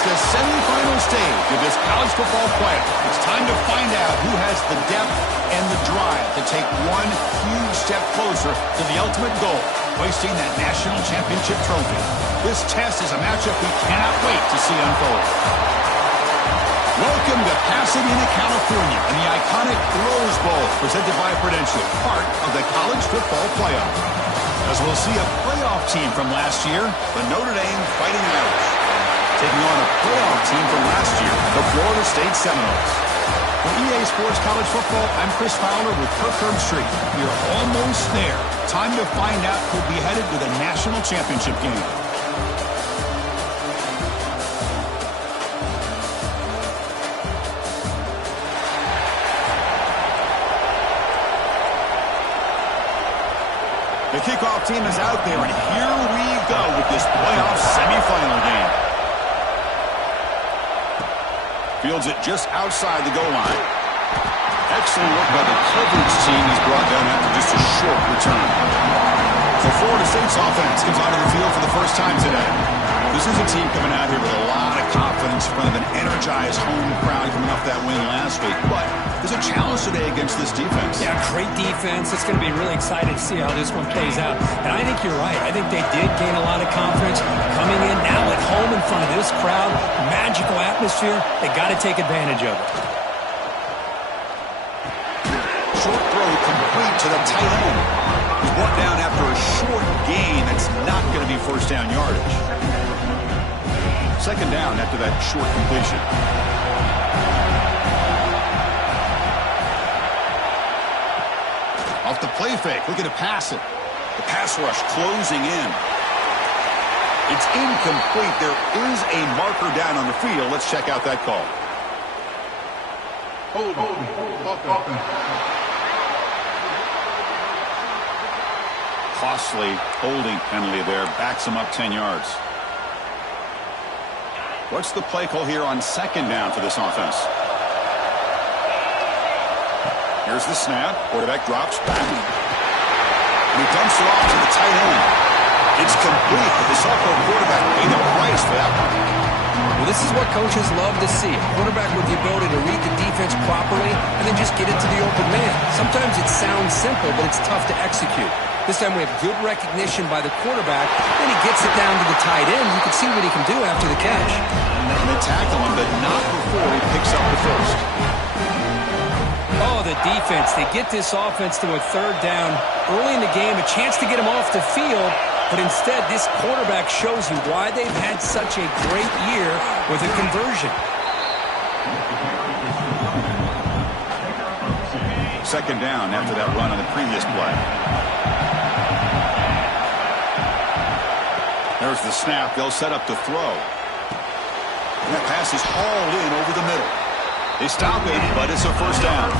The semifinal stage of this college football playoff. It's time to find out who has the depth and the drive to take one huge step closer to the ultimate goal, hoisting that national championship trophy. This test is a matchup we cannot wait to see unfold. Welcome to Pasadena, California, and the iconic Rose Bowl, presented by Prudential, part of the college football playoff. As we'll see a playoff team from last year, the Notre Dame Fighting Irish, taking on a playoff team from last year, the Florida State Seminoles. For EA Sports College Football, I'm Chris Fowler with Kirk Herbstreit. We're almost there. Time to find out who'll be headed to the national championship game. The kickoff team is out there, and here we go with this playoff semifinal game. Fields it just outside the goal line. Excellent work by the coverage team. He's brought down after just a short return. So Florida State's offense comes onto the field for the first time today. This is a team coming out here with a lot of confidence in front of an energized home crowd coming off that win last week. But there's a challenge today against this defense. Yeah, great defense. It's going to be really exciting to see how this one plays out. And I think you're right. I think they did gain a lot of confidence coming in now at home in front of this crowd. Magical atmosphere. They got to take advantage of it. Short throw complete to the tight end. He's brought down after a short gain. That's not going to be first down yardage. Second down after that short completion. Off the play fake, looking to pass it. The pass rush closing in. It's incomplete. There is a marker down on the field. Let's check out that call. Costly holding penalty there. Backs him up 10 yards. What's the play call here on second down for this offense? Here's the snap. Quarterback drops back. And he dumps it off to the tight end. It's complete, but the sophomore quarterback paid the price for that one. Well, this is what coaches love to see. A quarterback with the ability to read the defense properly and then just get it to the open man. Sometimes it sounds simple, but it's tough to execute. This time we have good recognition by the quarterback. Then he gets it down to the tight end. You can see what he can do after the catch. And they tackle him, but not before he picks up the first. Oh, the defense. They get this offense to a third down early in the game, a chance to get him off the field. But instead, this quarterback shows you why they've had such a great year with a conversion. Second down after that run on the previous play. There's the snap. They'll set up the throw. And that pass is hauled in over the middle. They stop it, but it's a first down.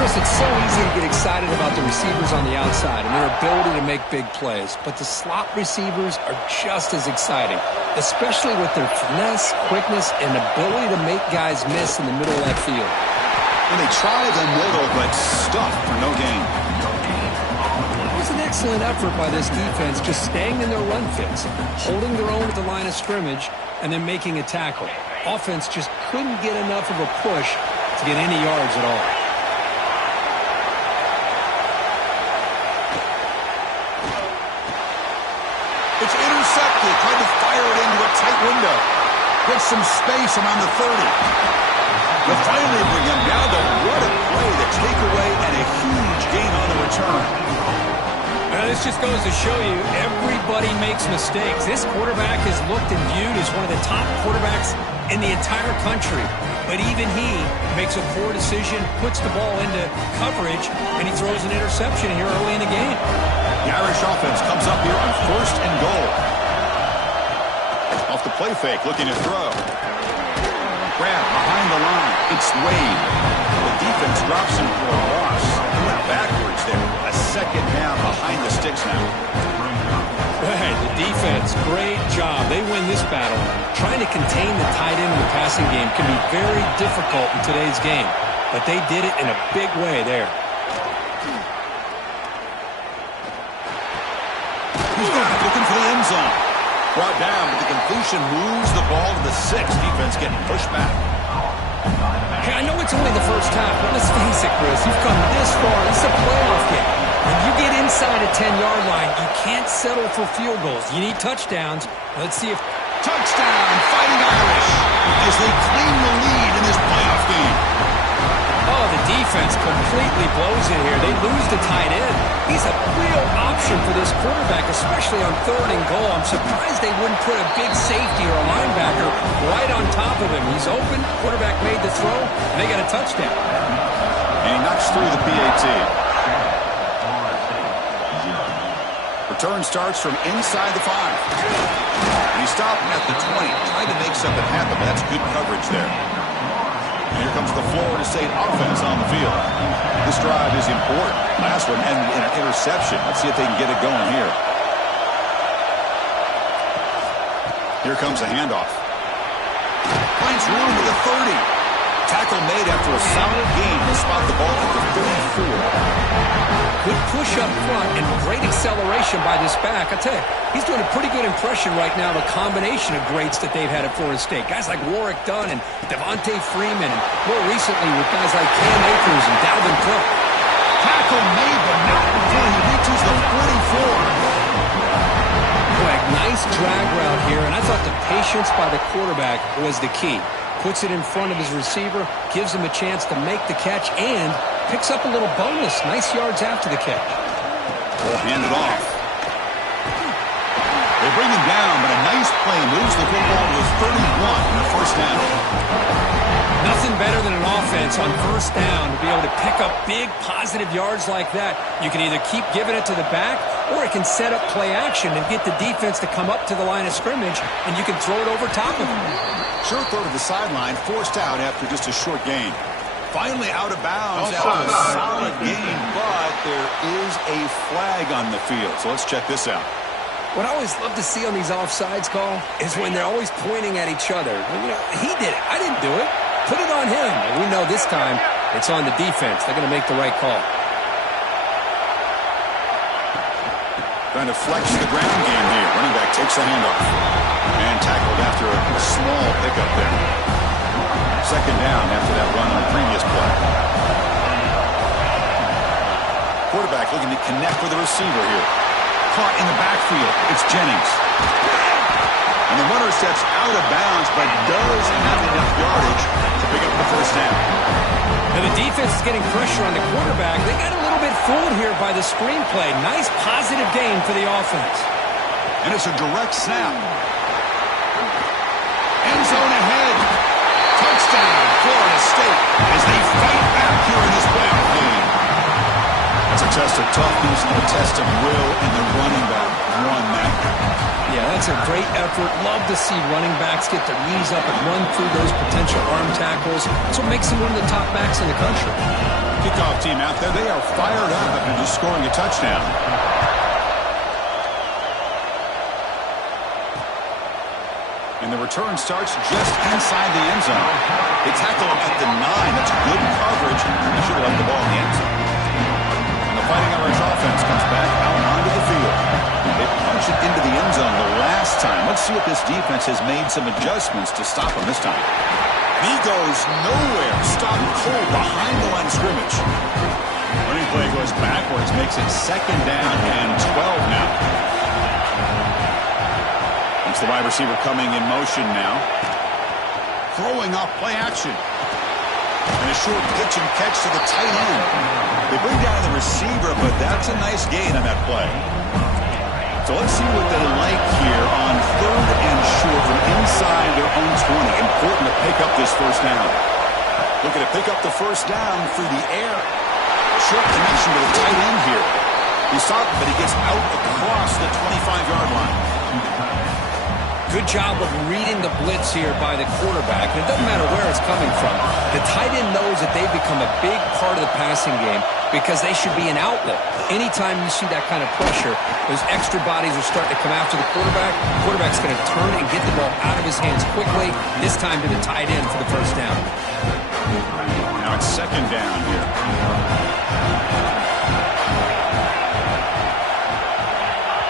Chris, it's so easy to get excited about the receivers on the outside and their ability to make big plays. But the slot receivers are just as exciting, especially with their finesse, quickness, and ability to make guys miss in the middle of that field. And they try the middle, but stuffed for no gain. It was an excellent effort by this defense, just staying in their run fits, holding their own at the line of scrimmage, and then making a tackle. Offense just couldn't get enough of a push to get any yards at all. It's intercepted, trying to fire it into a tight window. Gets some space around the 30. They'll finally bring him down, but what a play, the takeaway, and a huge gain on the return. This just goes to show you everybody makes mistakes. This quarterback is looked and viewed as one of the top quarterbacks in the entire country. But even he makes a poor decision, puts the ball into coverage, and he throws an interception here early in the game. The Irish offense comes up here on first and goal. Off the play fake, looking to throw. Grab behind the line. It's Wade. The defense drops him for a loss. He went backwards there. A second down behind the sticks now. Hey, the defense, great job. They win this battle. Trying to contain the tight end in the passing game can be very difficult in today's game. but they did it in a big way there. He's got it, looking for the end zone. Brought down, but the completion moves the ball to the 6. Defense getting pushed back. Hey, I know it's only the first half, but let's face it, Chris. You've come this far. This is a playoff game. When you get inside a 10-yard line, you can't settle for field goals. You need touchdowns. Let's see if... Touchdown, Fighting Irish, as they claim the lead in this playoff game. Oh, the defense completely blows it here. They lose the tight end. He's a real option for this quarterback, especially on 3rd and goal. I'm surprised they wouldn't put a big safety or a linebacker right on top of him. He's open. Quarterback made the throw, and they got a touchdown. And he knocks through the PAT. Return starts from inside the 5. And he's stopping at the 20, trying to make something happen, but that's good coverage there. And here comes the Florida State offense on the field. This drive is important. Last one ended in an interception. Let's see if they can get it going here. Here comes a handoff. Finds room with a 30. Tackle made after a solid gain to spot the ball at the 34. Good push up front and great acceleration by this back. I tell you, he's doing a pretty good impression right now of a combination of greats that they've had at Florida State. Guys like Warwick Dunn and Devontae Freeman, and more recently with guys like Cam Akers and Dalvin Cook. Tackle made, but not before he reaches the 44. Boy, nice drag route here, and I thought the patience by the quarterback was the key. Puts it in front of his receiver, gives him a chance to make the catch, and picks up a little bonus. Nice yards after the catch. Will hand it off. They bring him down, but a nice play moves the football to his 31 in the first down. Nothing better than an offense on first down to be able to pick up big positive yards like that. You can either keep giving it to the back, or it can set up play action and get the defense to come up to the line of scrimmage, and you can throw it over top of them. Short throw to the sideline, forced out after just a short gain. Finally out of bounds after a solid gain, but there is a flag on the field. So let's check this out. What I always love to see on these offsides call is when they're always pointing at each other. You know, he did it. I didn't do it. Put it on him. And we know this time it's on the defense. They're going to make the right call. Trying to flex the ground game here. Running back takes the handoff. And tackled after a small pickup there. Second down after that run on the previous play. Quarterback looking to connect with the receiver here. Caught in the backfield. It's Jennings. And the runner steps out of bounds, but does have enough yardage to pick up the first down. And the defense is getting pressure on the quarterback. They got a little bit fooled here by the screenplay. Nice positive gain for the offense. And it's a direct snap. End zone ahead. Touchdown, Florida State, as they fight back here in this playoff game. That's a test of toughness and a test of will, and the running back won that. Yeah, that's a great effort. Love to see running backs get their knees up and run through those potential arm tackles. That's what makes them one of the top backs in the country. Kickoff team out there, they are fired up after just scoring a touchdown. And the return starts just inside the end zone. They tackle him at the 9. That's good coverage. They should have left the ball in the end zone. And the Fighting Irish offense comes back out onto the field. They punch it into the end zone the last time. Let's see if this defense has made some adjustments to stop him this time. He goes nowhere. Stopped cold behind the line of scrimmage. Running play goes backwards, makes it second down and 12 now. It's the wide receiver coming in motion now. Throwing off play action. And a short pitch and catch to the tight end. They bring down the receiver, but that's a nice gain on that play. So let's see what they like here on 3rd and short from inside their own 20. Important to pick up this first down. Looking to pick up the first down through the air. Short connection to the tight end here. He stopped, but he gets out across the 25-yard line. Good job of reading the blitz here by the quarterback. And it doesn't matter where it's coming from. The tight end knows that they've become a big part of the passing game because they should be an outlet. Anytime you see that kind of pressure, those extra bodies are starting to come after the quarterback. The quarterback's going to turn and get the ball out of his hands quickly, this time to the tight end for the first down. Now a on second down here.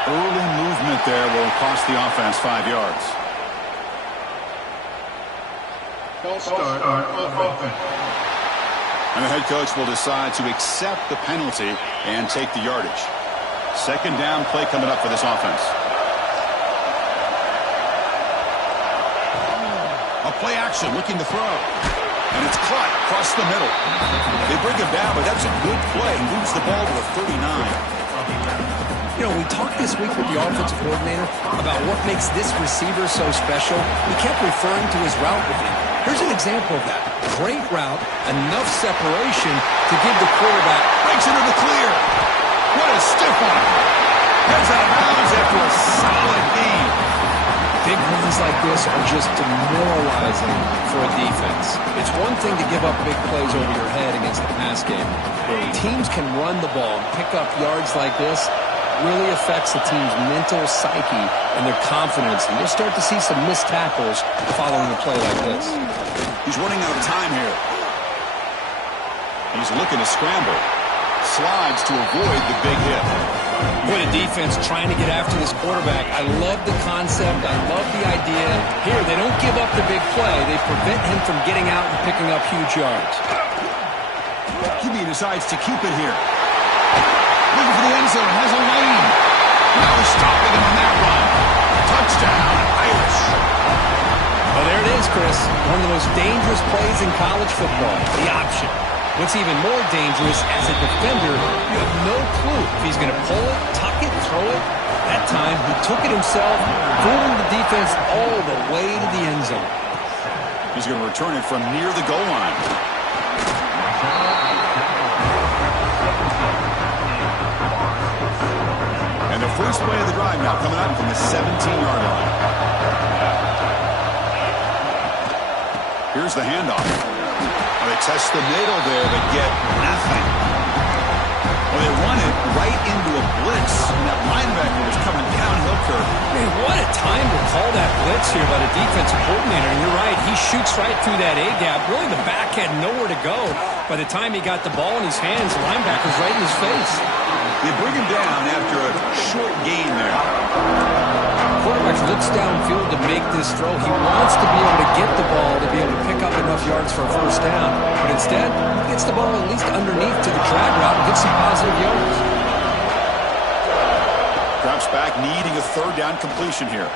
Early movement there will cost the offense 5 yards. Start offense. And the head coach will decide to accept the penalty and take the yardage. Second down play coming up for this offense. A play action looking to throw. And it's caught across the middle. They bring him down, but that's a good play. Moves the ball to the 39. You know, we talked this week with the offensive coordinator about what makes this receiver so special. He kept referring to his route with him. Here's an example of that. Great route, enough separation to give the quarterback. Breaks into the clear. What a stiff one. Heads out of bounds after a solid game. Big runs like this are just demoralizing for a defense. It's one thing to give up big plays over your head against the pass game. When teams can run the ball and pick up yards like this, really affects the team's mental psyche and their confidence. And you'll start to see some missed tackles following a play like this. He's running out of time here. He's looking to scramble. Slides to avoid the big hit. Boy, the defense trying to get after this quarterback. I love the concept. I love the idea. Here, they don't give up the big play. They prevent him from getting out and picking up huge yards. QB decides to keep it here. Looking for the end zone. Has a lane. Now he's stopping him on that run. Touchdown, Irish. Well, there it is, Chris. One of the most dangerous plays in college football. The option. What's even more dangerous, as a defender, you have no clue if he's going to pull it, tuck it, throw it. That time, he took it himself, fooling the defense all the way to the end zone. He's going to return it from near the goal line. And the first play of the drive now coming up from the 17-yard line. Here's the handoff. They test the middle there, but get nothing. Well, they run it right into a blitz, and that linebacker was coming downhill curve. Man, what a time to call that blitz here by the defensive coordinator. And you're right, he shoots right through that A-gap. Really, the back had nowhere to go. By the time he got the ball in his hands, the linebacker's right in his face. They bring him down after a short gain there. Quarterback looks downfield to make this throw. He wants to be able to get the ball to be able to pick up enough yards for a first down. But instead, he gets the ball at least underneath to the drag route and gets some positive yards. Drops back, needing a third down completion here.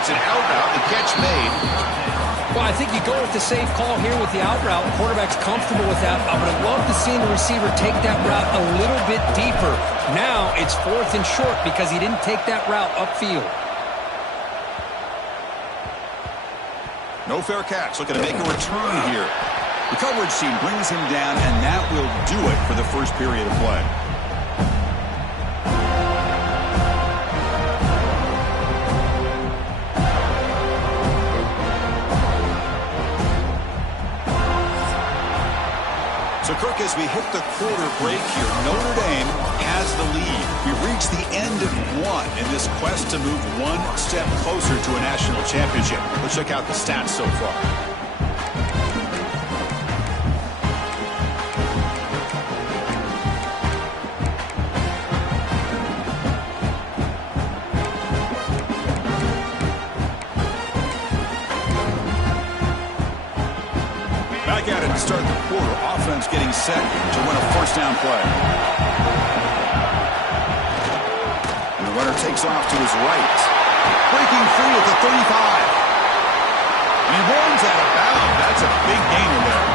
It's an out route, the catch made. Well, I think you go with the safe call here with the out route. Quarterback's comfortable with that. I would have loved to see the receiver take that route a little bit deeper. Now it's 4th and short because he didn't take that route upfield. No fair catch, looking to make a return here. The coverage team brings him down, and that will do it for the first period of play. So, Kirk, as we hit the quarter break here, Notre Dame has the lead. We've reached the end of one in this quest to move one step closer to a national championship. Let's check out the stats so far. Back at it to start the quarter. Offense getting set to run a first down play. And the runner takes off to his right. Breaking free at the 35. And he runs out of bounds. That's a big gainer there.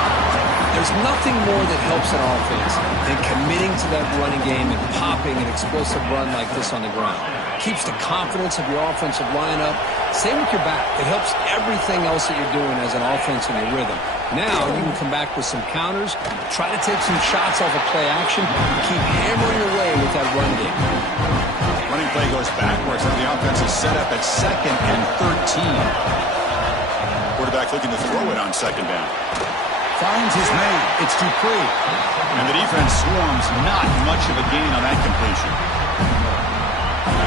There's nothing more that helps an offense than committing to that running game and popping an explosive run like this on the ground. Keeps the confidence of your offensive lineup. Same with your back. It helps everything else that you're doing as an offense in your rhythm. Now you can come back with some counters, try to take some shots off of play action, and keep hammering away with that run game. Running play goes backwards, and the offense is set up at 2nd and 13. Quarterback looking to throw it on second down. Finds his man. It's Dupree. And the defense swarms, not much of a gain on that completion.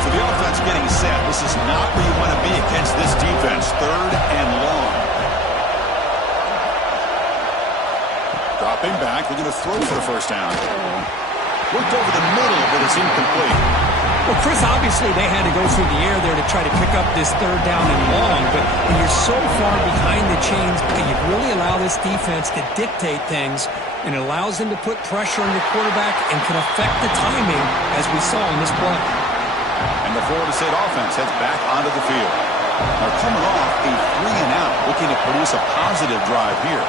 So the offense getting set. This is not where you want to be against this defense. 3rd and long. Dropping back, looking to throw for the first down. Looked over the middle, but it's incomplete. Well, Chris, obviously they had to go through the air there to try to pick up this third down and long, but when you're so far behind the chains, you really allow this defense to dictate things, and it allows them to put pressure on your quarterback and can affect the timing, as we saw in this play. And the Florida State offense heads back onto the field. Now coming off a 3-and-out, looking to produce a positive drive here.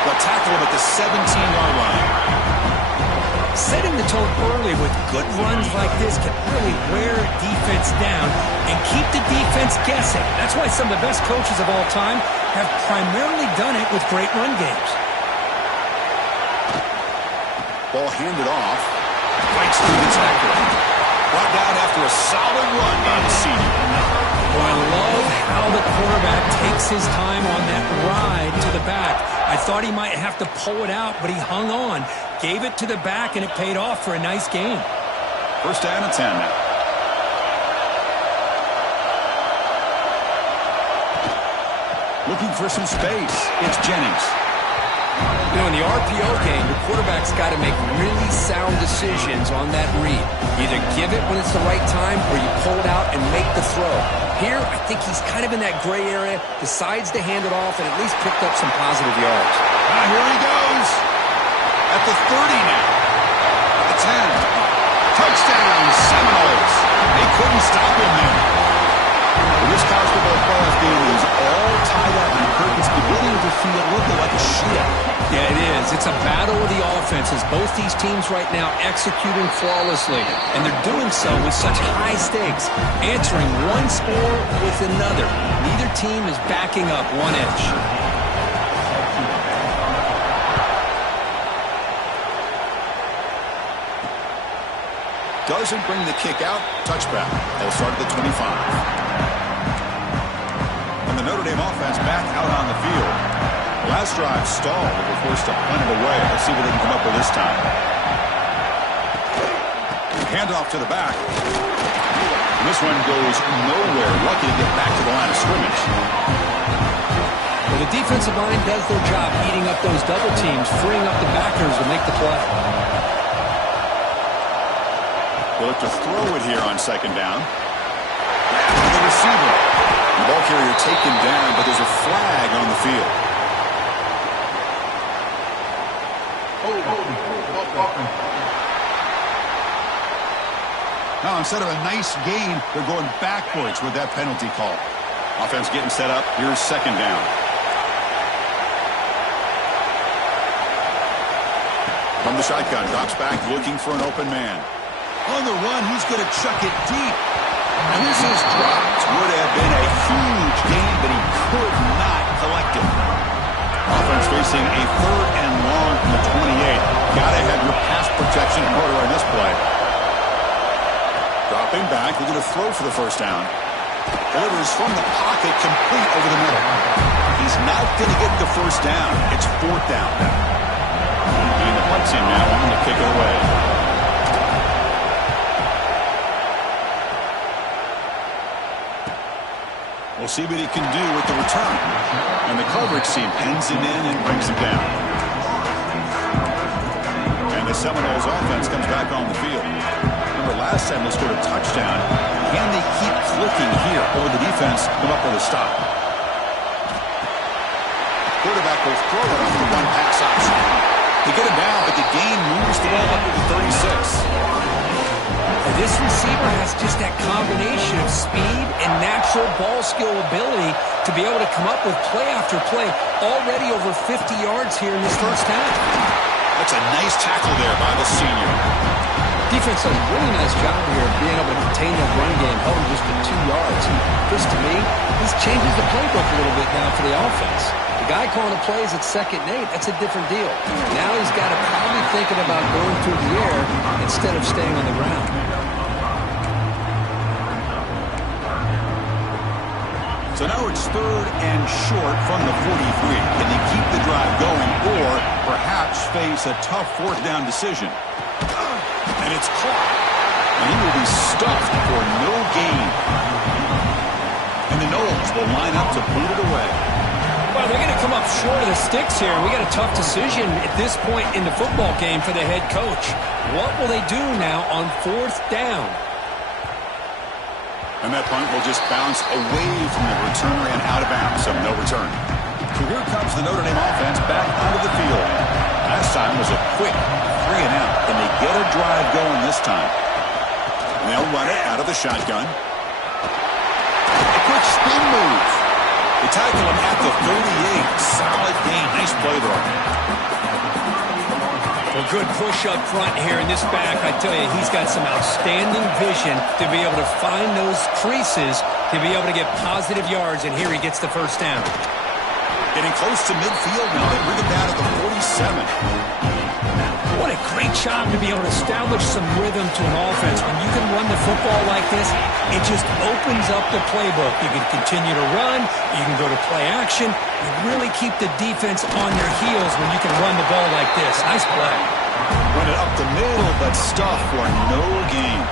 They'll tackle him at the 17-yard line. Setting the tone early with good runs like this can really wear a defense down and keep the defense guessing. That's why some of the best coaches of all time have primarily done it with great run games. Ball handed off. Fights through the tackle. Brought down after a solid run by the senior. Well, I love how the quarterback takes his time on that ride to the back. I thought he might have to pull it out, but he hung on, gave it to the back, and it paid off for a nice gain. First down and 10 now. Looking for some space. It's Jennings. You know, in the RPO game, the quarterback's got to make really sound decisions on that read. Either give it when it's the right time or you pull it out and make the throw. Here, I think he's kind of in that gray area, decides to hand it off and at least picked up some positive yards. Here he goes. At the 30 now. At the 10. Touchdown, Seminoles. They couldn't stop him there. This college football playoff game is all tied up, and Kirk is beginning to feel a little bit like a shootout. Yeah, it is. It's a battle of the offenses. Both these teams right now executing flawlessly, and they're doing so with such high stakes, answering one score with another. Neither team is backing up one inch. Doesn't bring the kick out. Touchback. They'll start at the 25. And the Notre Dame offense back out on the field. Last drive stalled. They were forced to punt it away. Let's see what they can come up with this time. Handoff to the back. And this one goes nowhere. Lucky to get back to the line of scrimmage. Well, the defensive line does their job eating up those double teams, freeing up the backers to make the play. They'll look to throw it here on second down. And the receiver. The ball carrier taken down, but there's a flag on the field. Now, instead of a nice gain, they're going backwards with that penalty call. Offense getting set up. Here's second down. From the shotgun, drops back, looking for an open man. On the run, he's going to chuck it deep. And this is dropped. Would have been a huge gain, but he could not collect it. Offense facing a third and long from the 28. Got to have your pass protection in order on this play. Dropping back, looking to throw for the first down. Delivers from the pocket, complete over the middle. He's not going to get the first down. It's fourth down now. And the punt team now wanting to kick it away. We'll see what he can do with the return. And the coverage team pens him in and brings him down. And the Seminoles offense comes back on the field. Remember, last time they scored a touchdown. Can they keep clicking here? Or the defense come up with a stop? Quarterback will throw it off the one pass option. They get him down, but the gain moves the ball up to the 36. And this receiver has just that combination of speed and natural ball skill ability to be able to come up with play after play. Already over 50 yards here in this first half. That's a nice tackle there by the senior. Defense does a really nice job here of being able to contain that run game, held him just to 2 yards. And Chris, to me, this changes the playbook a little bit now for the offense. The guy calling the plays at 2nd and 8, that's a different deal. Now he's got to probably thinking about going through the air instead of staying on the ground. So now it's third and short from the 43. Can they keep the drive going or perhaps face a tough fourth down decision? And it's caught. And he will be stuffed for no gain. And the Noles will line up to boot it away. Well, they're going to come up short of the sticks here. We got a tough decision at this point in the football game for the head coach. What will they do now on 4th down? And that punt will just bounce away from the returner and out of bounds, so no return. So here comes the Notre Dame offense back onto the field. Last time was a quick 3-and-out, and they get a drive going this time. And they'll run it out of the shotgun. A quick spin move. They tackle him at the 38. Solid gain. Nice play there. Well, good push up front here in this back. I tell you, he's got some outstanding vision to be able to find those creases, to be able to get positive yards, and here he gets the first down. Getting close to midfield now. They bring him down at the 47. What a great job to be able to establish some rhythm to an offense. When you can run the football like this, it just opens up the playbook. You can continue to run. You can go to play action. You really keep the defense on their heels when you can run the ball like this. Nice play. Run it up the middle, but stuff for no gain.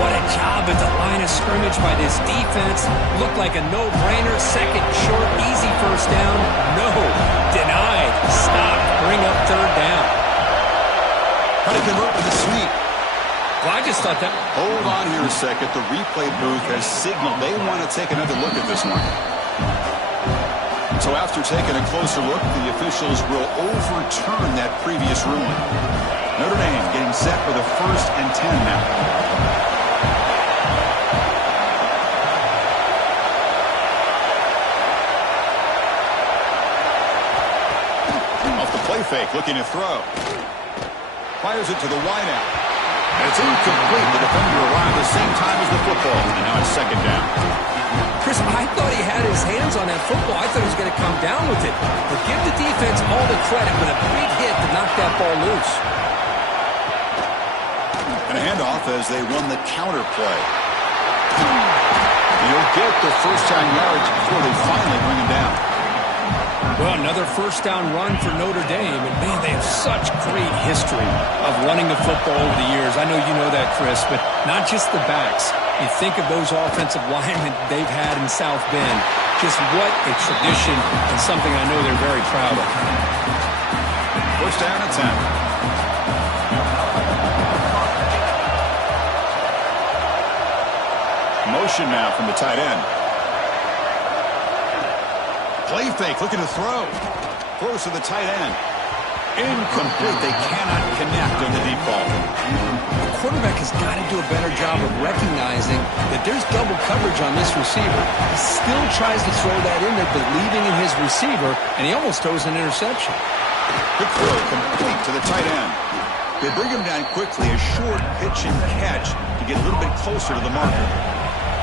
What a job at the line of scrimmage by this defense. Looked like a no-brainer. Second short, easy first down. No. Denied. Stop. Bring up 3rd down. How to convert with a sweep. Well, I just thought that... Hold on here a second. The replay booth has signaled they want to take another look at this one. So after taking a closer look, the officials will overturn that previous ruling. Notre Dame getting set for the 1st and 10 now. Play fake, looking to throw. Fires it to the wideout. And it's incomplete. The defender arrived at the same time as the football. And now it's 2nd down. Chris, I thought he had his hands on that football. I thought he was going to come down with it. But give the defense all the credit with a big hit to knock that ball loose. And a handoff as they run the counter play. You'll get the first down yards before they finally bring him down. Well, another first down run for Notre Dame. And, man, they have such great history of running the football over the years. I know you know that, Chris, but not just the backs. You think of those offensive linemen they've had in South Bend. Just what a tradition and something I know they're very proud of. First down at 10. Motion now from the tight end. Play fake, looking to throw. Throws to the tight end. Incomplete. They cannot connect on the deep ball. The quarterback has got to do a better job of recognizing that there's double coverage on this receiver. He still tries to throw that in there, believing in his receiver, and he almost throws an interception. Good throw, complete to the tight end. They bring him down quickly, a short pitch and catch to get a little bit closer to the marker.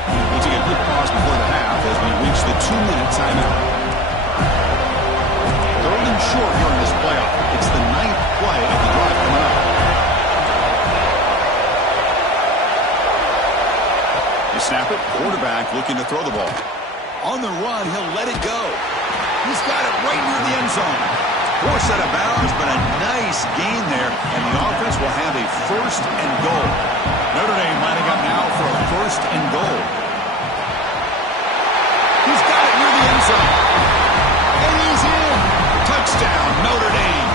We'll take a quick pause before the half as we reach the 2-minute timeout. 3rd and short here in this playoff. It's the 9th play of the drive coming up. They snap it. Quarterback looking to throw the ball. On the run, he'll let it go. He's got it right near the end zone. Force out of bounds, but a nice gain there, and the offense will have a 1st and goal. Notre Dame lining up now for a 1st and goal. He's got it near the end zone. And he's in. Touchdown, Notre Dame.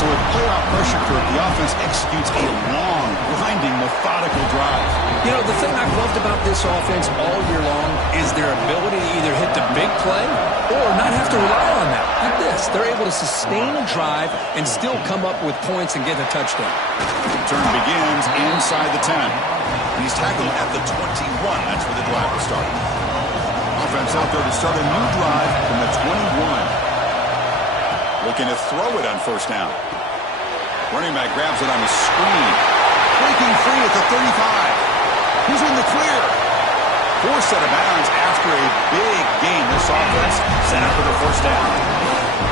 So with playoff pressure curve, the offense executes a long, grinding, methodical drive. You know, the thing I've loved about this offense all year long is their ability to either hit the big play or not have to rely on that. Like this, they're able to sustain a drive and still come up with points and get a touchdown. Turn begins inside the 10. He's tackled at the 21. That's where the drive will start. Offense out there to start a new drive from the 21. Looking to throw it on 1st down. Running back grabs it on the screen. Breaking free at the 35. He's in the clear. Forced out of bounds after a big gain. This offense set up for the 1st down.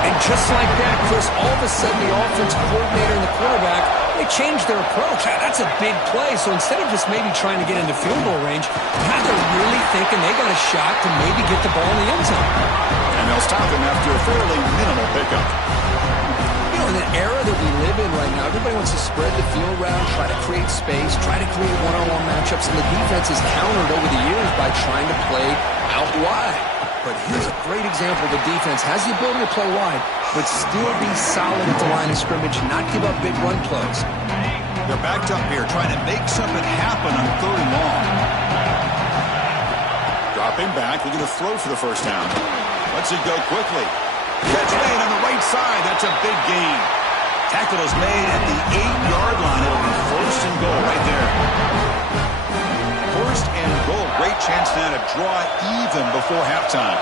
And just like that, Chris, all of a sudden the offensive coordinator and the quarterback, they changed their approach. That's a big play. So instead of just maybe trying to get into field goal range, now they're really thinking they got a shot to maybe get the ball in the end zone. And they'll stop him after a fairly minimal pickup. You know, in an era that we live in right now, everybody wants to spread the field around, try to create space, try to create one-on-one matchups, and the defense has countered over the years by trying to play out wide. but here's a great example. The defense has the ability to play wide, but still be solid at the line of scrimmage, not give up big run plays. They're backed up here trying to make something happen on 3rd and long. Dropping back, looking to throw for the first down. Lets it go quickly. Catch made on the right side. That's a big gain. Tackle is made at the 8-yard line. It'll be 1st and goal right there. 1st and goal. Great chance now to draw even before halftime.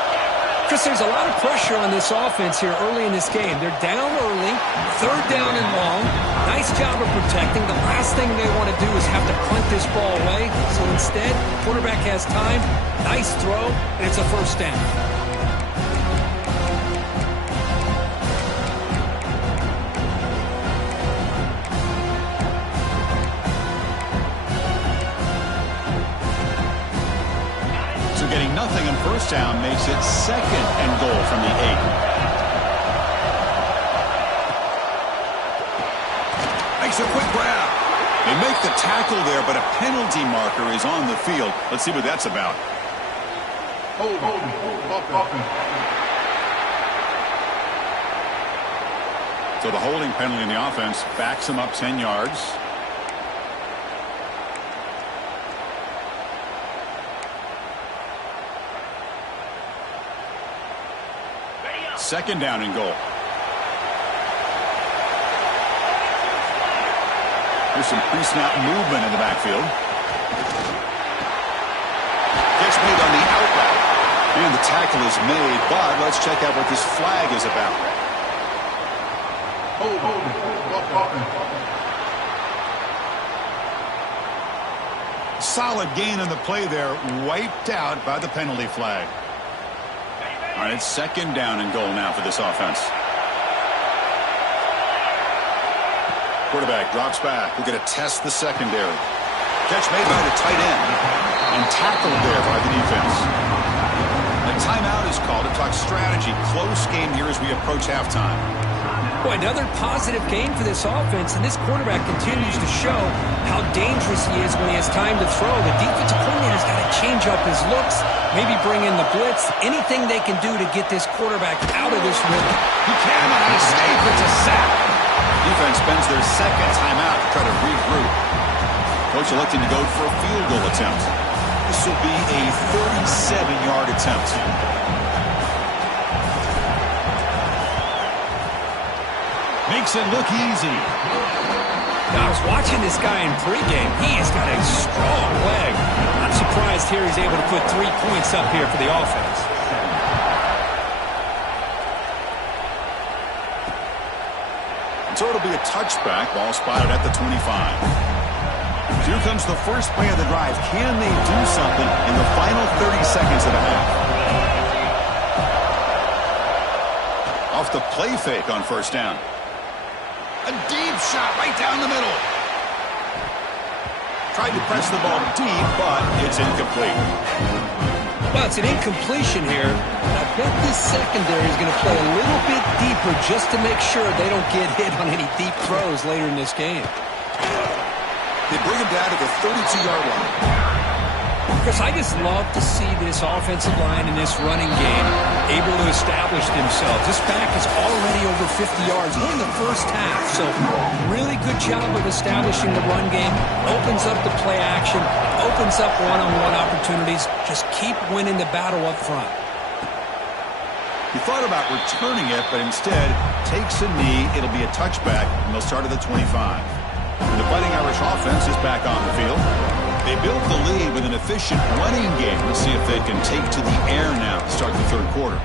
Chris, there's a lot of pressure on this offense here early in this game. They're down early, 3rd down and long. Nice job of protecting. The last thing they want to do is have to punt this ball away. So instead, quarterback has time. Nice throw, and it's a 1st down. Getting nothing on 1st down makes it 2nd and goal from the 8. Makes a quick grab. They make the tackle there, but a penalty marker is on the field. Let's see what that's about. Hold. So the holding penalty in the offense backs them up 10 yards. Second down and goal. There's some pre-snap movement in the backfield. Catch made on the out route. And the tackle is made, but let's check out what this flag is about. Solid gain on the play there, wiped out by the penalty flag. All right, it's 2nd down and goal now for this offense. Quarterback drops back. We're going to test the secondary. Catch made by the tight end. And tackled there by the defense. A timeout is called to talk strategy. Close game here as we approach halftime. Boy, another positive game for this offense, and this quarterback continues to show how dangerous he is when he has time to throw. The defensive coordinator's got to change up his looks, maybe bring in the blitz, anything they can do to get this quarterback out of this rhythm. He can on a escape. It's a sack. Defense spends their 2nd timeout to try to regroup. Coach electing to go for a field goal attempt. This will be a 37-yard attempt. Makes it look easy. I was watching this guy in pregame. He has got a strong leg. Not surprised here he's able to put 3 points up here for the offense. So it'll be a touchback. Ball spotted at the 25. Here comes the first play of the drive. Can they do something in the final 30 seconds of the half? Off the play fake on 1st down. A deep shot right down the middle. Tried to press the ball deep, but it's incomplete. Well, it's an incompletion here. I bet this secondary is going to play a little bit deeper just to make sure they don't get hit on any deep throws later in this game. They bring him down to the 32-yard line. Chris, I just love to see this offensive line in this running game able to establish themselves. This back is already over 50 yards in the first half. So really good job of establishing the run game. Opens up the play action. Opens up one-on-one opportunities. Just keep winning the battle up front. He thought about returning it, but instead takes a knee. It'll be a touchback, and they'll start at the 25. And the Fighting Irish offense is back on the field. They built the lead with an efficient running game. Let's see if they can take to the air now to start the 3rd quarter.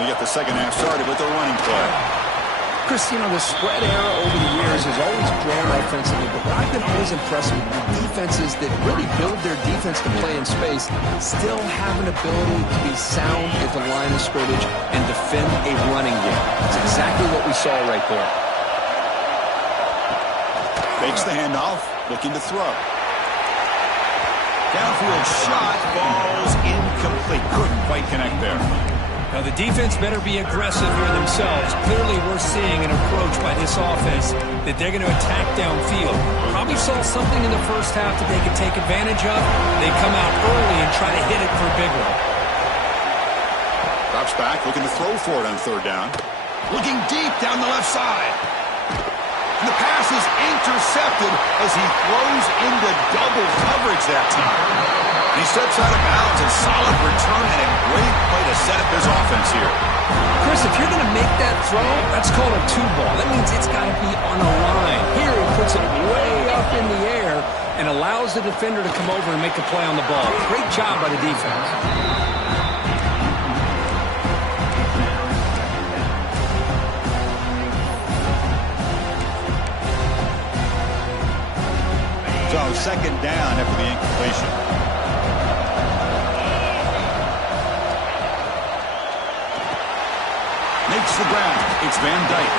We get the 2nd half started with the running play. Chris, you know, the spread era over the years has always grown offensively, but what I've been always impressed with defenses that really build their defense to play in space still have an ability to be sound at the line of scrimmage and defend a running game. That's exactly what we saw right there. Fakes the handoff, looking to throw. Downfield shot, falls incomplete. Couldn't quite connect there. Now, the defense better be aggressive here themselves. Clearly, we're seeing an approach by this offense that they're going to attack downfield. Probably saw something in the first half that they could take advantage of. They come out early and try to hit it for a big one. Drops back, looking to throw for it on third down. Looking deep down the left side. And the pass is intercepted as he throws into double coverage that time. He steps out of bounds, a solid return and a great play to set up his offense here. Chris, if you're going to make that throw, that's called a two-ball. That means it's got to be on a line. Here he puts it way up in the air and allows the defender to come over and make a play on the ball. Great job by the defense. So second down after the incompletion. Makes the ground. It's Van Dyke.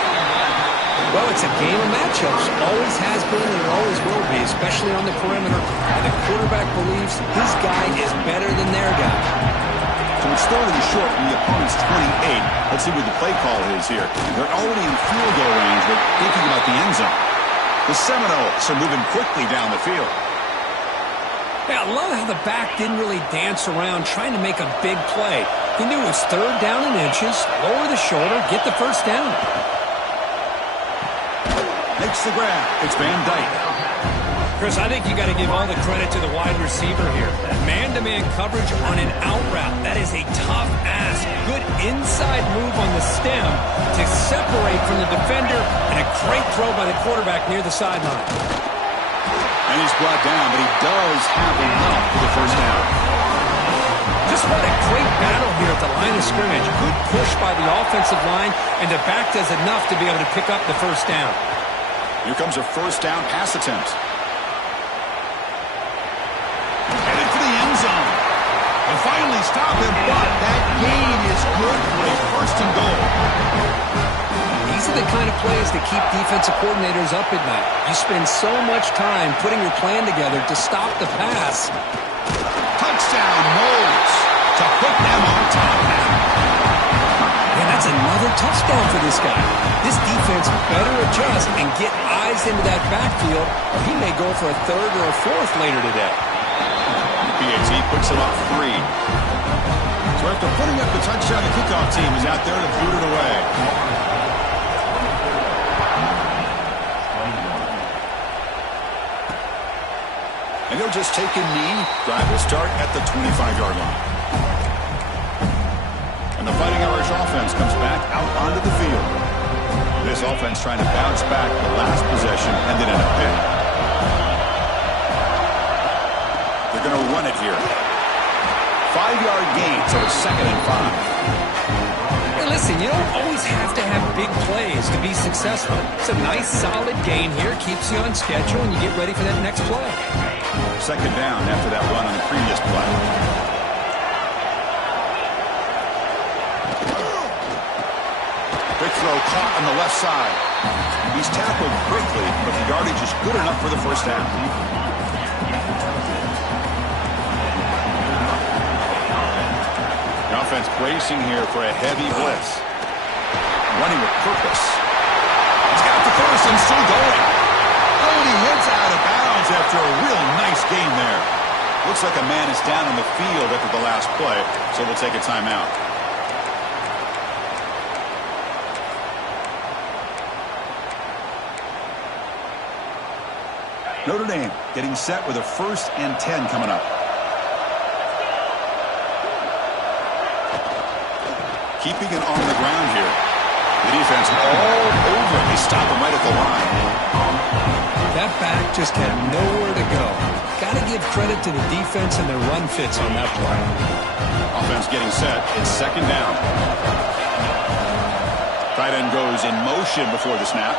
Well, it's a game of matchups. Always has been and it always will be, especially on the perimeter. And the quarterback believes his guy is better than their guy. So it's third and short from the opponent's 28. Let's see what the play call is here. They're already in field goal range, but thinking about the end zone. The Seminoles are moving quickly down the field. Yeah, I love how the back didn't really dance around trying to make a big play. He knew it was third down and inches, lower the shoulder, get the first down. Makes the grab. It's Van Dyke. Chris, I think you got to give all the credit to the wide receiver here. Man-to-man coverage on an out route. That is a tough ask. Good inside move on the stem to separate from the defender, and a great throw by the quarterback near the sideline. And he's brought down, but he does have enough for the first down. Just what a great battle here at the line of scrimmage. Good push by the offensive line, and the back does enough to be able to pick up the first down. Here comes a first down pass attempt. Headed for the end zone. And finally stop him, but that gain is good for a first and goal. These are the kind of plays that keep defensive coordinators up at night. You spend so much time putting your plan together to stop the pass. Touchdown, Knowles, to put them on top now. And that's another touchdown for this guy. This defense better adjust and get eyes into that backfield, or he may go for a third or a fourth later today. PAT puts him up 3. So after putting up the touchdown, the kickoff team is out there to boot it away. And they'll just take a knee. Drive will start at the 25-yard line. And the Fighting Irish offense comes back out onto the field. This offense trying to bounce back the last possession, ended in a pick. They're going to run it here. 5-yard gain, so it's 2nd and 5. Hey, listen, you don't always have to have big plays to be successful. It's a nice, solid gain here. Keeps you on schedule, and you get ready for that next play. 2nd down after that run on the previous play. Quick throw caught on the left side. He's tackled quickly, but the yardage is good enough for the first down. The offense bracing here for a heavy blitz. Running with purpose. He's got the first and still going. Oh, and he hits out of bounds after a real nice game there. Looks like a man is down on the field after the last play, so we'll take a timeout. Notre Dame getting set with a 1st and 10 coming up. Keeping it on the ground here. The defense all over. They stop him right at the line. That back just had nowhere to go. Got to give credit to the defense and their run fits on that play. Offense getting set. It's 2nd down. Tight end goes in motion before the snap.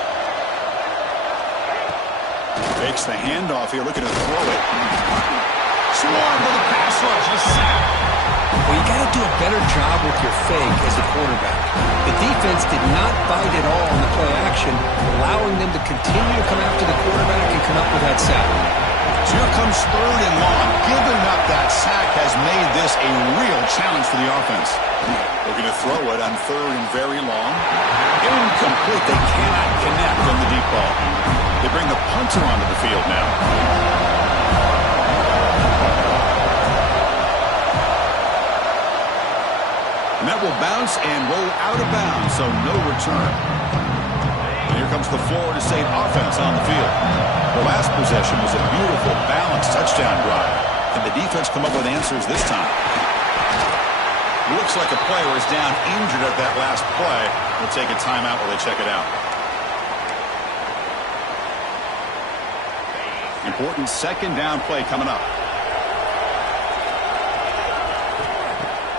Fakes the handoff here, looking to throw it. Swarm with a pass rush, a sack. Well, you got to do a better job with your fake as a quarterback. The defense did not bite at all on the play action, allowing them to continue to come after the quarterback and come up with that sack. So here comes 3rd and long. Giving up that sack has made this a real challenge for the offense. Looking to throw it on third and very long. Incomplete. They cannot connect on the deep ball. They bring the punter onto the field now. And that will bounce and roll out of bounds, so no return. And here comes the Florida State offense on the field. The last possession was a beautiful, balanced touchdown drive. Can the defense come up with answers this time? Looks like a player is down injured at that last play. We'll take a timeout while they check it out. Important second down play coming up.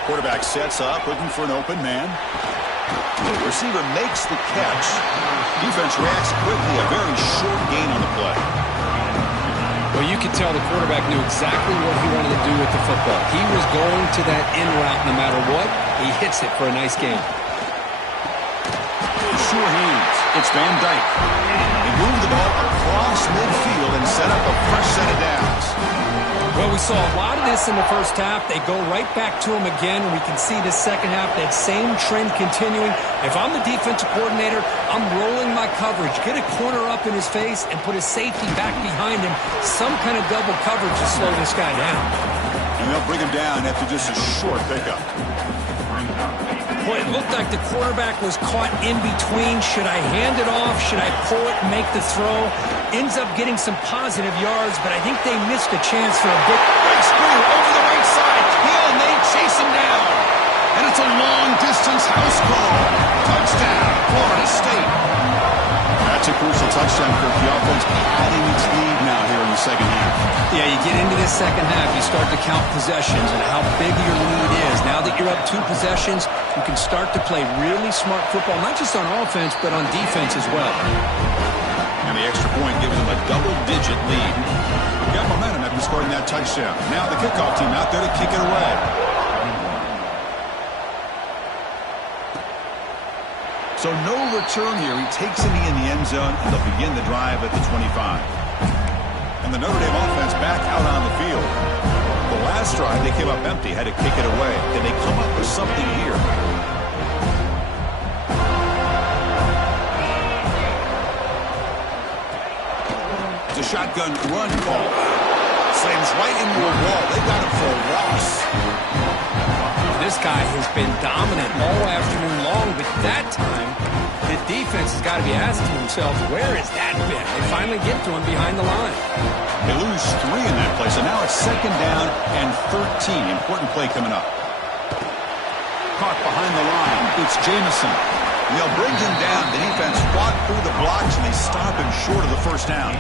Quarterback sets up, looking for an open man. The receiver makes the catch. Defense reacts quickly. A very short gain on the play. Well, you could tell the quarterback knew exactly what he wanted to do with the football. He was going to that in route no matter what. He hits it for a nice gain. Sure hands. It's Van Dyke. They move the ball across midfield and set up a fresh set of downs. Well, we saw a lot of this in the first half. They go right back to him again. We can see the second half, that same trend continuing. If I'm the defensive coordinator, I'm rolling my coverage. Get a corner up in his face and put a safety back behind him. Some kind of double coverage to slow this guy down. And they'll bring him down after just a short pickup. Boy, it looked like the quarterback was caught in between. Should I hand it off? Should I pull it and make the throw? Ends up getting some positive yards, but I think they missed a chance for a big screw over the right side. Hill, and they chase him down. And it's a long-distance house call. Touchdown, Florida State. That's a crucial touchdown, Kirk. The offense adding its lead now here in the second half. Yeah, you get into this second half, you start to count possessions and how big your lead is. Now that you're up 2 possessions, you can start to play really smart football, not just on offense, but on defense as well. And the extra point gives them a double-digit lead. Got momentum after scoring that touchdown. Now the kickoff team out there to kick it away. So no return here. He takes it in the end zone, and they'll begin the drive at the 25. And the Notre Dame offense back out on the field. The last drive, they came up empty, had to kick it away. Can they come up with something here? It's a shotgun run call. Slams right into a wall. They got him for a loss. This guy has been dominant all afternoon long, but that time, the defense has got to be asking themselves, where has that been? They finally get to him behind the line. They lose 3 in that play, so now it's second down and 13. Important play coming up. Caught behind the line. It's Jamison. They'll bring him down. The defense fought through the blocks, and they stop him short of the first down.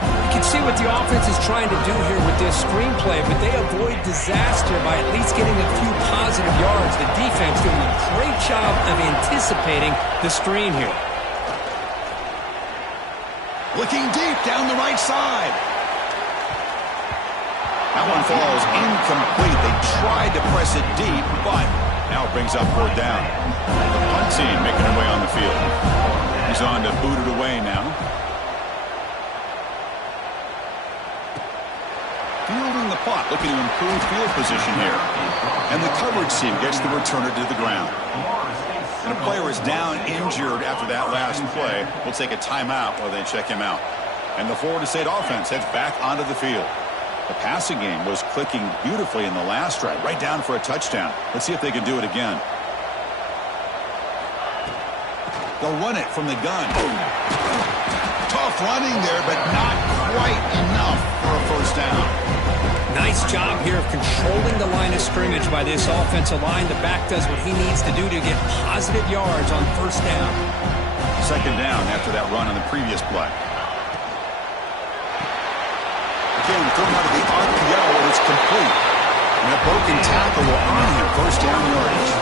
You can see what the offense is trying to do here with this screenplay, but they avoid disaster by at least getting a few positive yards. The defense doing a great job of anticipating the screen here. Looking deep down the right side. That one falls incomplete. They tried to press it deep, but now it brings up 4th down. The punt team making their way on the field. He's on to boot it away now. Fielding the punt, looking to improve field position here. And the coverage team gets the returner to the ground. And a player is down injured after that last play. We'll take a timeout while they check him out. And the Florida State offense heads back onto the field. The passing game was clicking beautifully in the last drive, right down for a touchdown. Let's see if they can do it again. They'll run it from the gun. Tough running there, but not quite enough for a first down. Nice job here of controlling the line of scrimmage by this offensive line. The back does what he needs to do to get positive yards on first down. Second down after that run on the previous play. Again, thrown out of the RPO, and it's complete. And a broken tackle will earn him first down yardage.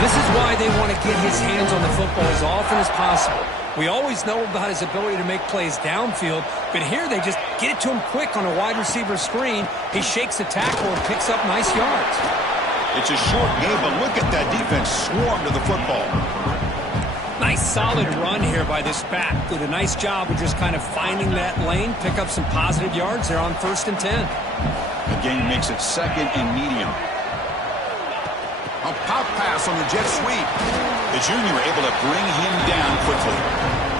This is why they want to get his hands on the football as often as possible. We always know about his ability to make plays downfield, but here they just get it to him quick on a wide receiver screen. He shakes the tackle and picks up nice yards. It's a short game, but look at that defense swarm to the football. Nice solid run here by this back. Did a nice job of just kind of finding that lane, pick up some positive yards there on 1st and 10. The game makes it 2nd and medium. A pop pass on the jet sweep. The junior able to bring him down quickly.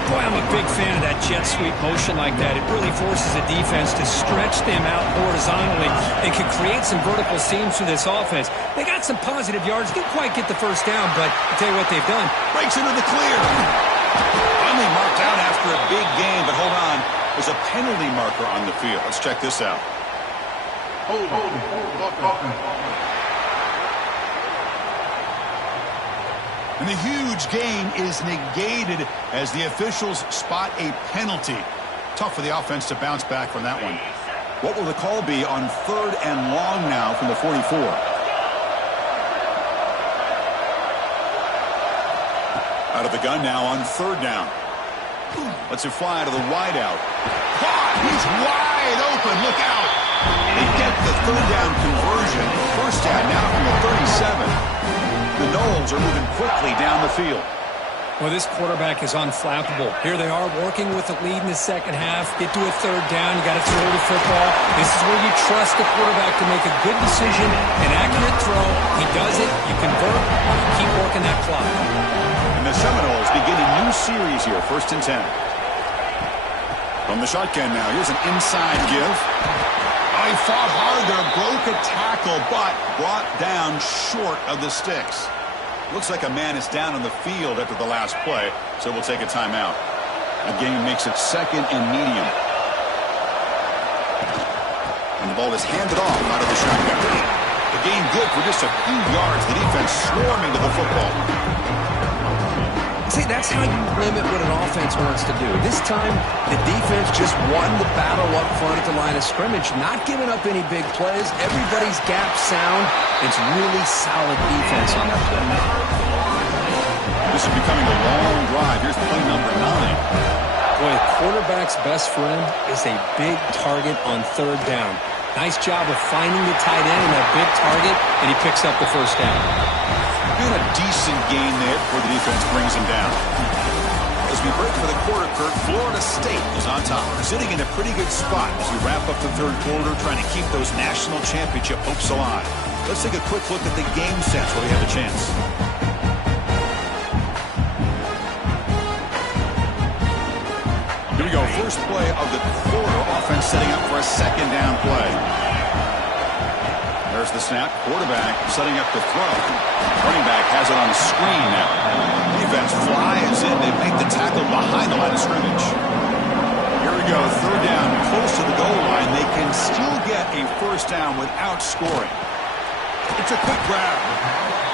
Boy, I'm a big fan of that jet sweep motion like that. It really forces a defense to stretch them out horizontally and can create some vertical seams for this offense. They got some positive yards. Didn't quite get the first down, but I'll tell you what they've done. Breaks into the clear. Finally marked out after a big game, but hold on. There's a penalty marker on the field. Let's check this out. Hold. And the huge gain is negated as the officials spot a penalty. Tough for the offense to bounce back from that one. What will the call be on 3rd and long now from the 44? Out of the gun now on 3rd down. Lets it fly to the wideout. Caught! He's wide open. Look out! They get the 3rd down conversion. 1st down now from the 37. The Noles are moving quickly down the field. Well, this quarterback is unflappable. Here they are working with the lead in the second half. Get to a 3rd down. You got to throw the football. This is where you trust the quarterback to make a good decision, an accurate throw. He does it. You convert. You keep working that clock. And the Seminoles begin a new series here. 1st and 10. From the shotgun now. Here's an inside give. He fought hard there, broke a tackle, but brought down short of the sticks. Looks like a man is down on the field after the last play, so we'll take a timeout. The game makes it 2nd and medium. And the ball is handed off out of the shotgun. The game good for just a few yards. The defense swarming to the football. See, that's how you limit what an offense wants to do. This time, the defense just won the battle up front at the line of scrimmage, not giving up any big plays. Everybody's gap sound. It's really solid defense on that play. This is becoming a long drive. Here's play number 9. Boy, a quarterback's best friend is a big target on 3rd down. Nice job of finding the tight end in that big target, and he picks up the 1st down. And a decent gain there before the defense brings him down. As we break for the quarter, Kurt, Florida State is on top. Sitting in a pretty good spot as we wrap up the 3rd quarter, trying to keep those national championship hopes alive. Let's take a quick look at the game sets where we have a chance. Here we go. First play of the quarter. Offense setting up for a 2nd down play. There's the snap. Quarterback setting up to throw. Running back has it on the screen now. Defense flies in. They make the tackle behind the line of scrimmage. Here we go. 3rd down, close to the goal line. They can still get a 1st down without scoring. It's a quick grab.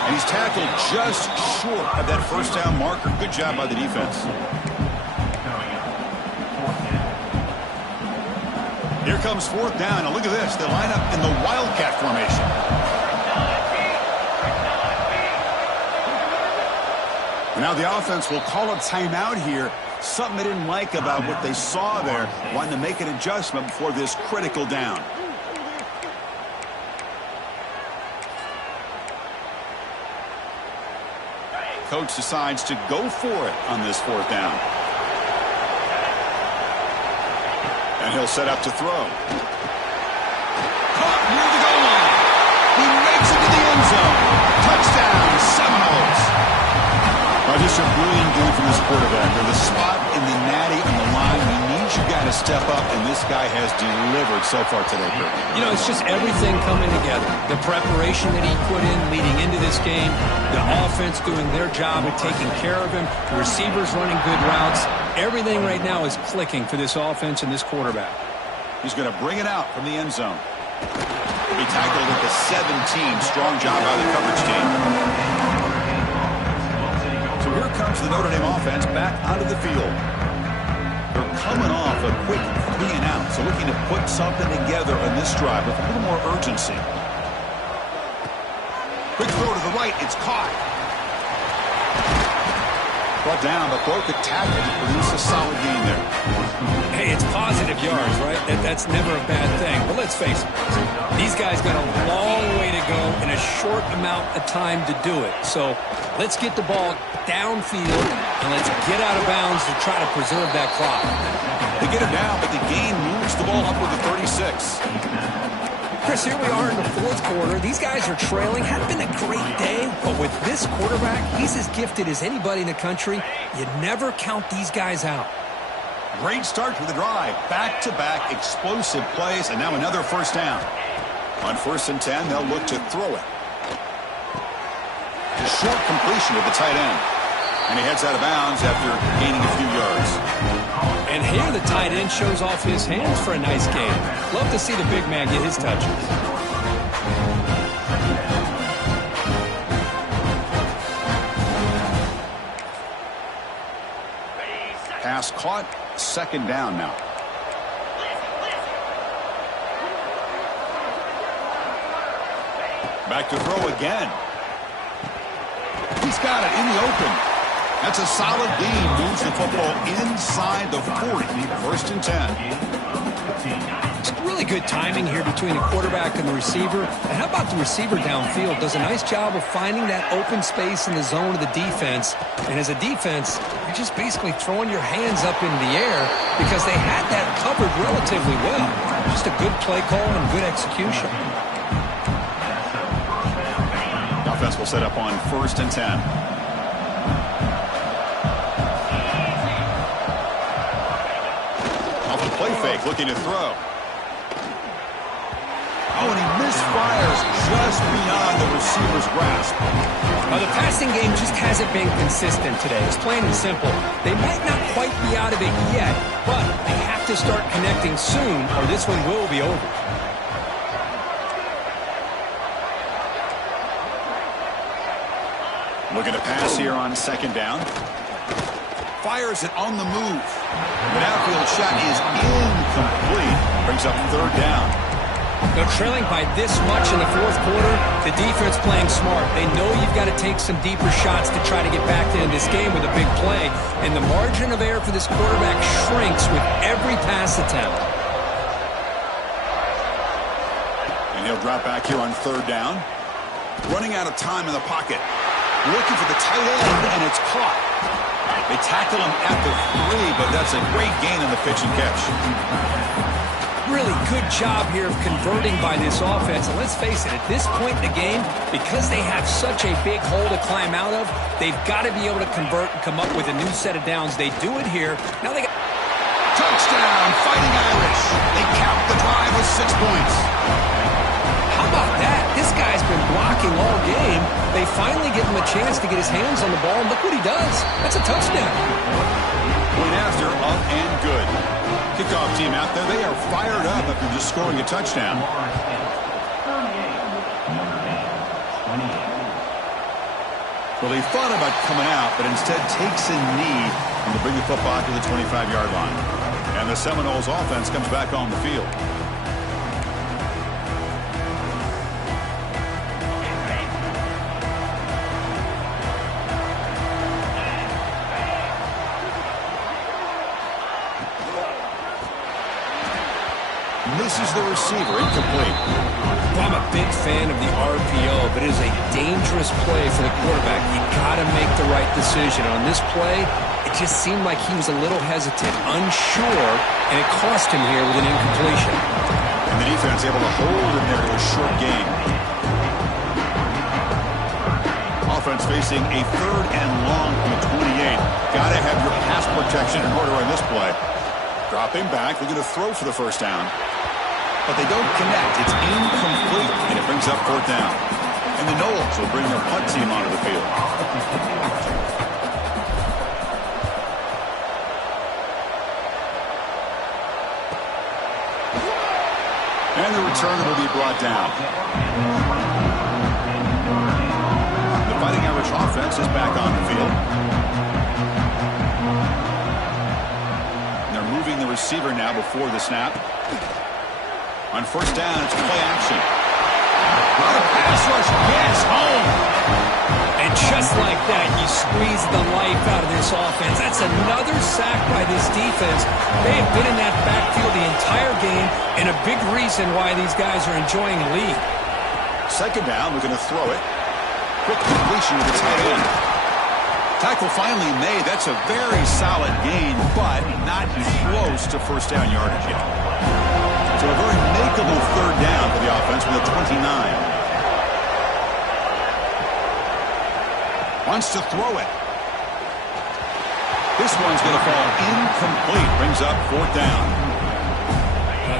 And he's tackled just short of that 1st down marker. Good job by the defense. Here comes 4th down. Now look at this. They line up in the Wildcat formation. Now the offense will call a timeout here. Something they didn't like about what they saw there. Wanting to make an adjustment before this critical down. Coach decides to go for it on this 4th down. And he'll set up to throw. Caught near the goal line. He makes it to the end zone. Touchdown, Seminoles. Just a brilliant game from this quarterback. With a spot in the natty on the line. He needs you guys to step up, and this guy has delivered so far today, Kurt. You know, it's just everything coming together. The preparation that he put in leading into this game, the offense doing their job of taking care of him, the receivers running good routes. Everything right now is clicking for this offense and this quarterback. He's going to bring it out from the end zone. He tackled at the 17. Strong job by the coverage team. So here comes the Notre Dame offense back onto the field. They're coming off a quick 3 and out, so looking to put something together on this drive with a little more urgency. Quick throw to the right. It's caught. Brought down, but broke a tackle to produce a solid gain there. Hey, it's positive yards, right? That's never a bad thing. But let's face it, these guys got a long way to go in a short amount of time to do it. So let's get the ball downfield, and let's get out of bounds to try to preserve that clock. They get it down, but the gain moves the ball up with the 36. Chris, here we are in the fourth quarter. These guys are trailing. Hadn't been a great day, but with this quarterback, he's as gifted as anybody in the country. You never count these guys out. Great start to the drive. Back-to-back explosive plays, and now another first down. On 1st and 10, they'll look to throw it. A short completion with the tight end. And he heads out of bounds after gaining a few yards. And here the tight end shows off his hands for a nice gain. Love to see the big man get his touches. Pass caught. 2nd down now. Back to throw again. He's got it in the open. That's a solid gain. Moves the football inside the 40. 1st and 10. It's really good timing here between the quarterback and the receiver. And how about the receiver downfield? Does a nice job of finding that open space in the zone of the defense. And as a defense, you're just basically throwing your hands up in the air because they had that covered relatively well. Just a good play call and good execution. Offense will set up on 1st and 10. Off the play fake, looking to throw. Oh, and he misfires just beyond the receiver's grasp. Now, the passing game just hasn't been consistent today. It's plain and simple. They might not quite be out of it yet, but they have to start connecting soon or this one will be over. Looking to pass here on 2nd down. Fires it on the move. The downfield shot is incomplete. Brings up 3rd down. They're trailing by this much in the fourth quarter. The defense playing smart. They know you've got to take some deeper shots to try to get back into this game with a big play. And the margin of error for this quarterback shrinks with every pass attempt. And he'll drop back here on 3rd down. Running out of time in the pocket. Looking for the tight end, and it's caught. They tackle him at the 3, but that's a great gain on the pitch and catch. Really good job here of converting by this offense. And let's face it, at this point in the game, because they have such a big hole to climb out of, they've got to be able to convert and come up with a new set of downs. They do it here. Now they got... Touchdown, Fighting Irish. They cap the drive with 6 points. How about that? This guy's been blocking all game. They finally give him a chance to get his hands on the ball, and look what he does. That's a touchdown. Point after, up and good. Kickoff team out there, they are fired up after just scoring a touchdown. Well, he thought about coming out, but instead takes a knee and to bring the football to the 25-yard line. And the Seminoles offense comes back on the field. Misses the receiver, incomplete. Well, I'm a big fan of the RPO, but it is a dangerous play for the quarterback. You got to make the right decision. On this play, it just seemed like he was a little hesitant, unsure, and it cost him here with an incompletion. And the defense able to hold him there to a short gain. Offense facing a 3rd and long from the 28. Got to have your pass protection in order on this play. Dropping back, looking to throw for the 1st down. But they don't connect. It's incomplete, and it brings up 4th down. And the Noles will bring their punt team onto the field. And the return will be brought down. The Fighting Irish offense is back on the field. And they're moving the receiver now before the snap. On 1st down, it's play action. Oh, the pass rush gets home. And just like that, you squeeze the life out of this offense. That's another sack by this defense. They have been in that backfield the entire game, and a big reason why these guys are enjoying the lead. 2nd down, we're going to throw it. Quick completion with the tight end. Tackle finally made. That's a very solid gain, but not close to 1st down yardage yet. So a very makeable third down for the offense with a 29. Wants to throw it. This one's going to fall incomplete. Brings up fourth down.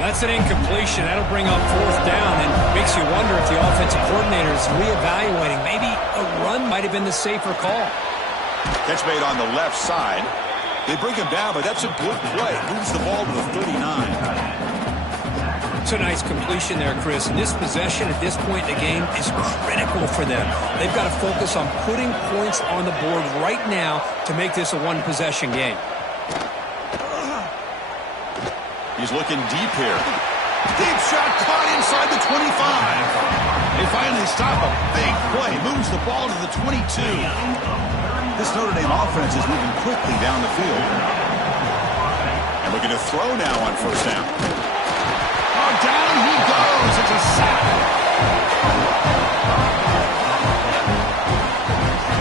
That's an incompletion. That'll bring up fourth down and makes you wonder if the offensive coordinator is reevaluating. Maybe a run might have been the safer call. Catch made on the left side. They bring him down, but that's a good play. Moves the ball to the 39. It's a nice completion there, Chris. And this possession at this point in the game is critical for them. They've got to focus on putting points on the board right now to make this a one-possession game. He's looking deep here. Deep shot caught inside the 25. They finally stop a big play. Moves the ball to the 22. This Notre Dame offense is moving quickly down the field. And looking to throw now on first down. Oh, down he goes. It's a sack.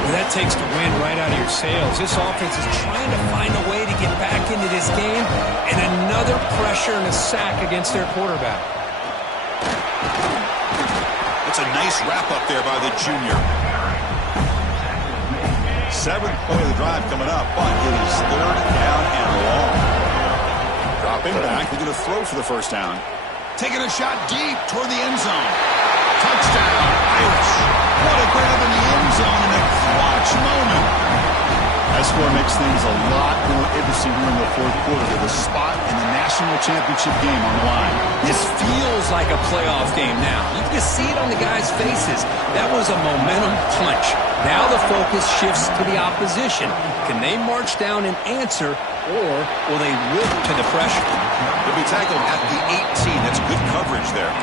Well, that takes the wind right out of your sails. This offense is trying to find a way to get back into this game, and another pressure and a sack against their quarterback. It's a nice wrap-up there by the junior. Seventh play of the drive coming up, but it is third down and long. Dropping back, they're going to throw for the first down. Taking a shot deep toward the end zone. Touchdown, Irish. What a grab in the end zone in a clutch moment. That score makes things a lot more interesting here in the fourth quarter with a spot in the national championship game on the line. This feels like a playoff game now. You can see it on the guys' faces. That was a momentum punch. Now the focus shifts to the opposition. Can they march down and answer, or will they wilt to the pressure? They'll be tackled at the 18. That's good coverage there.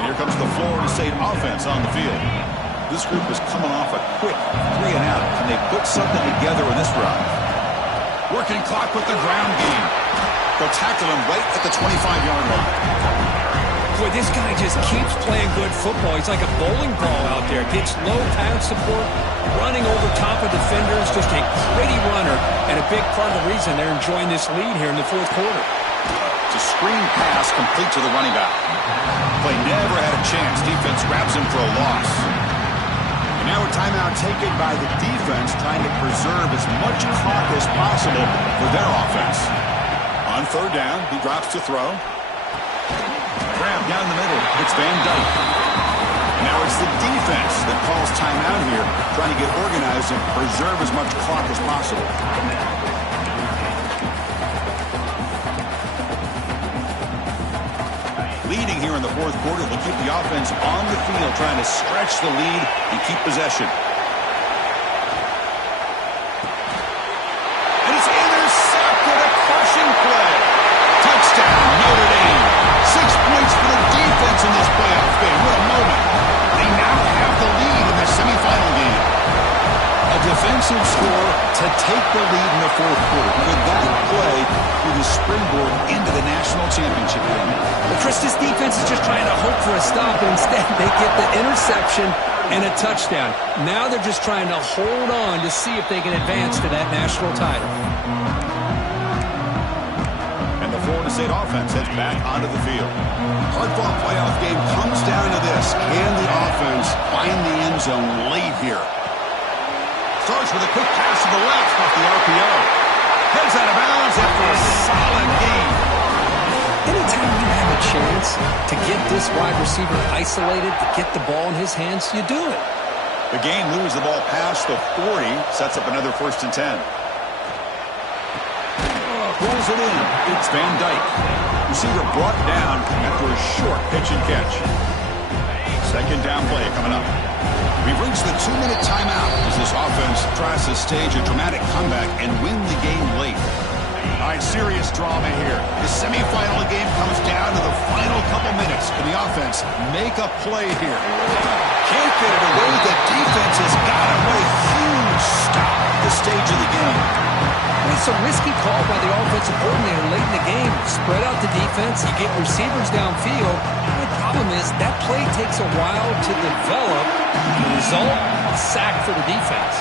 And here comes the Florida State offense on the field. This group is coming off a quick 3 and out. Can they put something together in this drive? Working clock with the ground game. They'll tackle him right at the 25-yard line. Boy, this guy just keeps playing good football. He's like a bowling ball out there. Gets low pad support, running over top of defenders. Just a gritty runner, and a big part of the reason they're enjoying this lead here in the fourth quarter. It's a screen pass complete to the running back. Play never had a chance. Defense grabs him for a loss. And now a timeout taken by the defense, trying to preserve as much clock as possible for their offense. On third down, he drops to throw. Grab down the middle. It's Van Dyke. Now it's the defense that calls timeout here, trying to get organized and preserve as much clock as possible. Leading here in the fourth quarter will keep the offense on the field, trying to stretch the lead and keep possession. And it's intercepted, a crushing play. Touchdown, Notre Dame. 6 points for the defense in this playoff game. What a moment. They now have the lead in the semifinal game. A defensive score to take the lead in the fourth quarter. Could that play be the springboard into the national championship game? Well, Chris, this defense is just trying to hope for a stop, but instead they get the interception and a touchdown. Now they're just trying to hold on to see if they can advance to that national title. Florida State offense heads back onto the field. Hard-fought playoff game comes down to this. Can the offense find the end zone late here? Starts with a quick pass to the left off the RPO. Heads out of bounds after a solid game. Anytime you have a chance to get this wide receiver isolated, to get the ball in his hands, you do it. The game moves the ball past the 40, sets up another 1st and 10. Pulls it in. It's Van Dyke. Receiver brought down after a short pitch and catch. Second down play coming up. We've reached the 2-minute timeout as this offense tries to stage a dramatic comeback and win the game late. All right, serious drama here. The semifinal game comes down to the final couple minutes. Can the offense make a play here? Can't get it away. The defense has got him. What a huge stop at this stage of the game. It's a risky call by the offensive coordinator late in the game. Spread out the defense. You get receivers downfield. The problem is that play takes a while to develop. The result, a sack for the defense.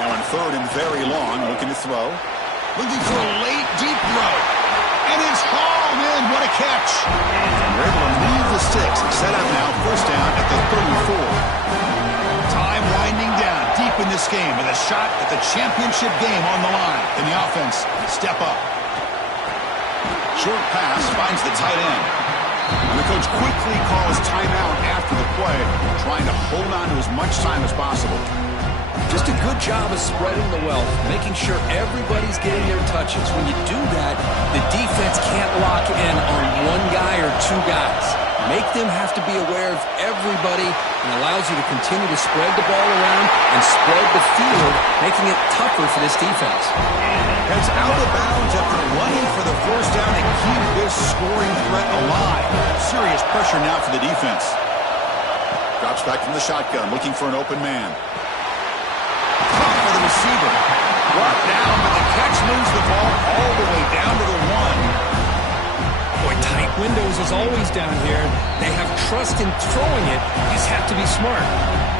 Now in third and very long, looking to throw. Looking for a late deep throw. And it's hauled in. What a catch. They're able to leave the sticks. Set up now, first down at the 34. Time winding down deep in this game with a shot at the championship game on the line. And the offense step up. Short pass finds the tight end. And the coach quickly calls timeout after the play, trying to hold on to as much time as possible. Just a good job of spreading the wealth, making sure everybody's getting their touches. When you do that, the defense can't lock in on one guy or two guys. Make them have to be aware of everybody and allows you to continue to spread the ball around and spread the field, making it tougher for this defense. Heads out of bounds after running for the first down and keep this scoring threat alive. Serious pressure now for the defense. Drops back from the shotgun, looking for an open man. For the receiver. Brought down, but the catch moves the ball all the way down to the 1. Boy, tight windows is always down here. They have trust in throwing it. You just have to be smart.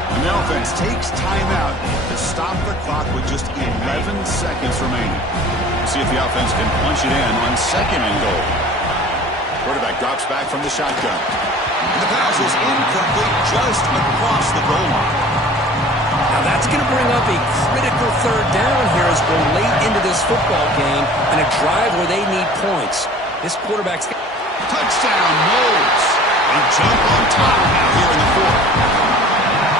And the offense takes timeout to stop the clock with just 11 seconds remaining. See if the offense can punch it in on second and goal. Quarterback drops back from the shotgun. And the pass is incomplete just across the goal line. Now that's going to bring up a critical third down here as we're late into this football game and a drive where they need points. This quarterback's touchdown, Knowles. And jump on top now here in the fourth.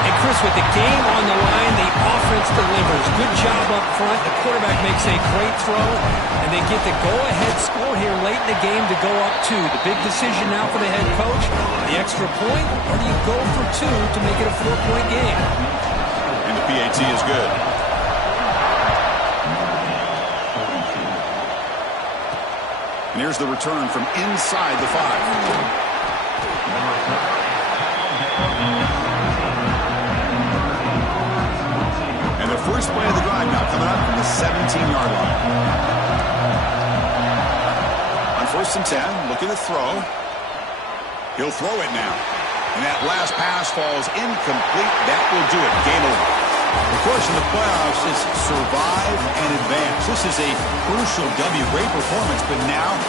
And Chris, with the game on the line, the offense delivers. Good job up front. The quarterback makes a great throw, and they get the go-ahead score here late in the game to go up 2. The big decision now for the head coach, the extra point, or do you go for 2 to make it a 4-point game? And the PAT is good. And here's the return from inside the 5. And the first play of the drive now coming up from the 17-yard line. On 1st and 10, look at the throw. He'll throw it now. And that last pass falls incomplete. That will do it. Game over. Of course, in the playoffs, it's survive and advance. This is a crucial W. Great performance, but now